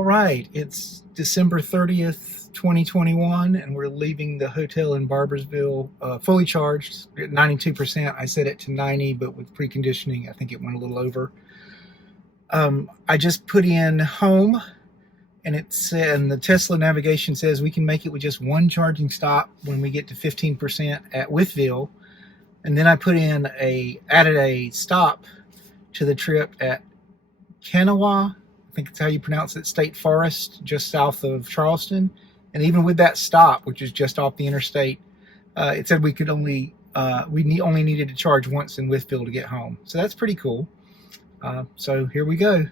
All right, it's December 30th, 2021, and we're leaving the hotel in Barboursville fully charged at 92%. I set it to 90, but with preconditioning, I think it went a little over. I just put in home, and the Tesla navigation says we can make it with just one charging stop when we get to 15% at Wytheville. And then I added a stop to the trip at Kanawha, I think it's how you pronounce it, State Forest, just south of Charleston. And even with that stop, which is just off the interstate, it said we only needed to charge once in Wytheville to get home. So that's pretty cool. So here we go.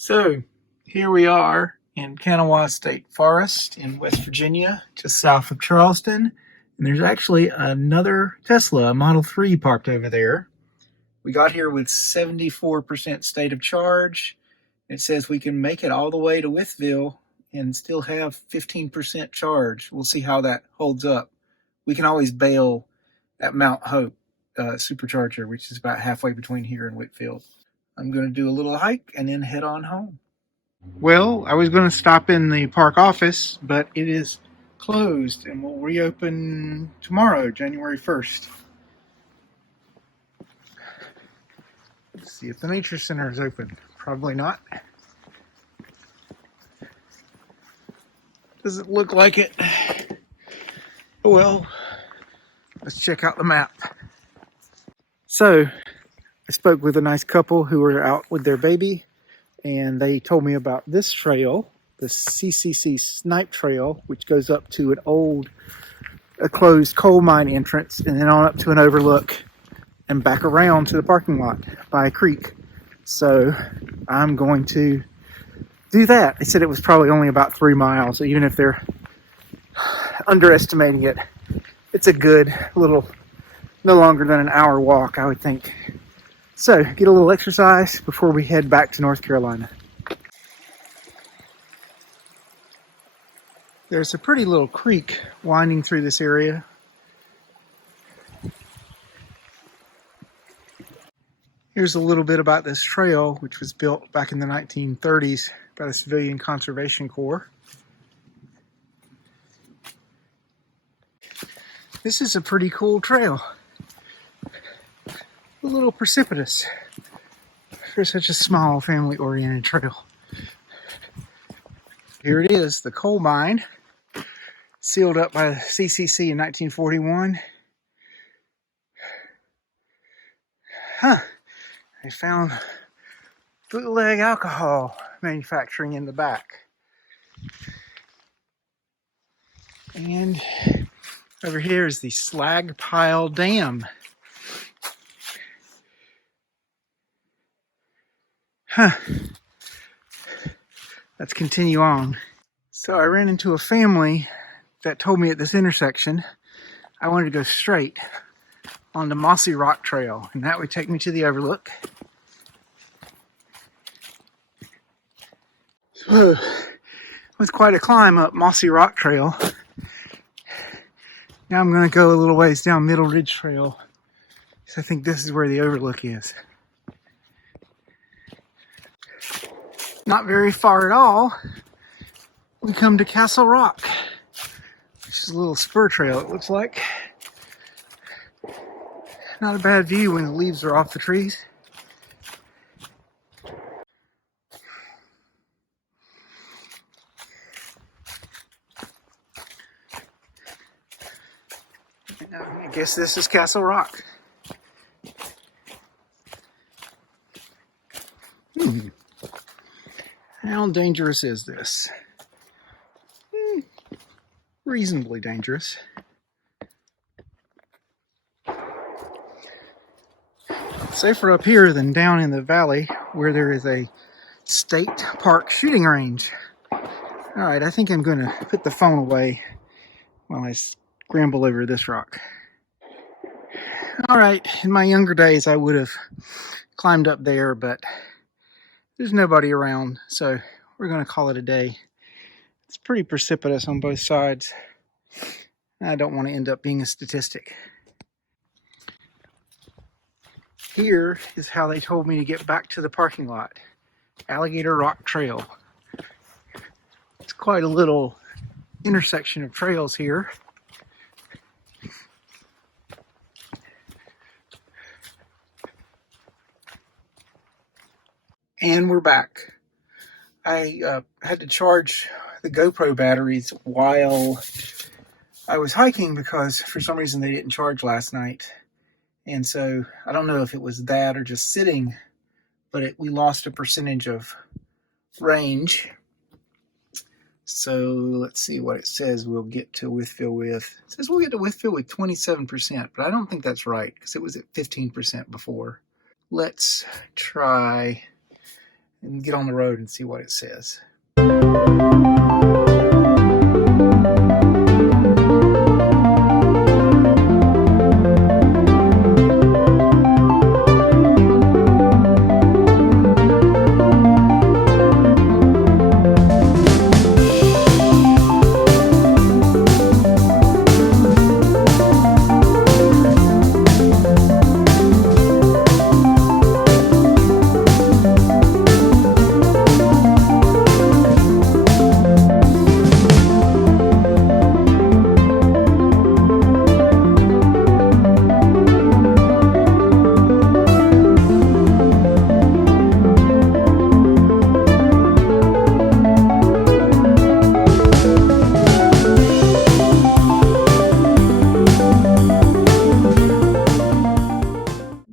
So here we are in Kanawha State Forest in West Virginia, just south of Charleston. And there's actually another Tesla, Model 3, parked over there. We got here with 74% state of charge. It says we can make it all the way to Wytheville and still have 15% charge. We'll see how that holds up. We can always bail at Mount Hope supercharger, which is about halfway between here and Whitfield. I'm going to do a little hike and then head on home. Well, I was going to stop in the park office, but it is closed and will reopen tomorrow, January 1st. Let's see if the nature center is open. Probably not. Doesn't look like it. Oh well, let's check out the map. So, I spoke with a nice couple who were out with their baby, and they told me about this trail, the CCC Snipe Trail, which goes up to a closed coal mine entrance, and then on up to an overlook, and back around to the parking lot by a creek. So I'm going to do that. They said it was probably only about 3 miles, even if they're underestimating it. It's a good little, no longer than an hour walk, I would think. So, get a little exercise before we head back to North Carolina. There's a pretty little creek winding through this area. Here's a little bit about this trail, which was built back in the 1930s by the Civilian Conservation Corps. This is a pretty cool trail. A little precipitous for such a small family-oriented trail. Here it is, the coal mine, sealed up by the CCC in 1941. They found bootleg alcohol manufacturing in the back. And Over here is the Slag Pile Dam. Huh. Let's continue on. So I ran into a family that told me at this intersection I wanted to go straight on the Mossy Rock Trail, and that would take me to the overlook. So it was quite a climb up Mossy Rock Trail. Now I'm going to go a little ways down Middle Ridge Trail, because I think this is where the overlook is. Not very far at all, we come to Castle Rock, which is a little spur trail, it looks like. Not a bad view when the leaves are off the trees. I guess this is Castle Rock. How dangerous is this? Reasonably dangerous. Safer up here than down in the valley where there is a state park shooting range. Alright, I think I'm going to put the phone away while I scramble over this rock. Alright, in my younger days I would have climbed up there, but there's nobody around, so we're going to call it a day. It's pretty precipitous on both sides. I don't want to end up being a statistic. Here is how they told me to get back to the parking lot. Alligator Rock Trail. It's quite a little intersection of trails here. And we're back. I had to charge the GoPro batteries while I was hiking because for some reason they didn't charge last night. And so I don't know if it was that or just sitting, but we lost a percentage of range. So let's see what it says we'll get to Wytheville with. It says we'll get to Wytheville with 27%, but I don't think that's right because it was at 15% before. Let's try and get on the road and see what it says.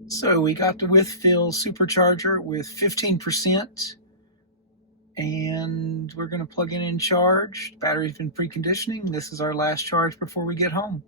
So we got the Wytheville supercharger with 15%, and we're going to plug in and charge. The battery's been preconditioning. This is our last charge before we get home.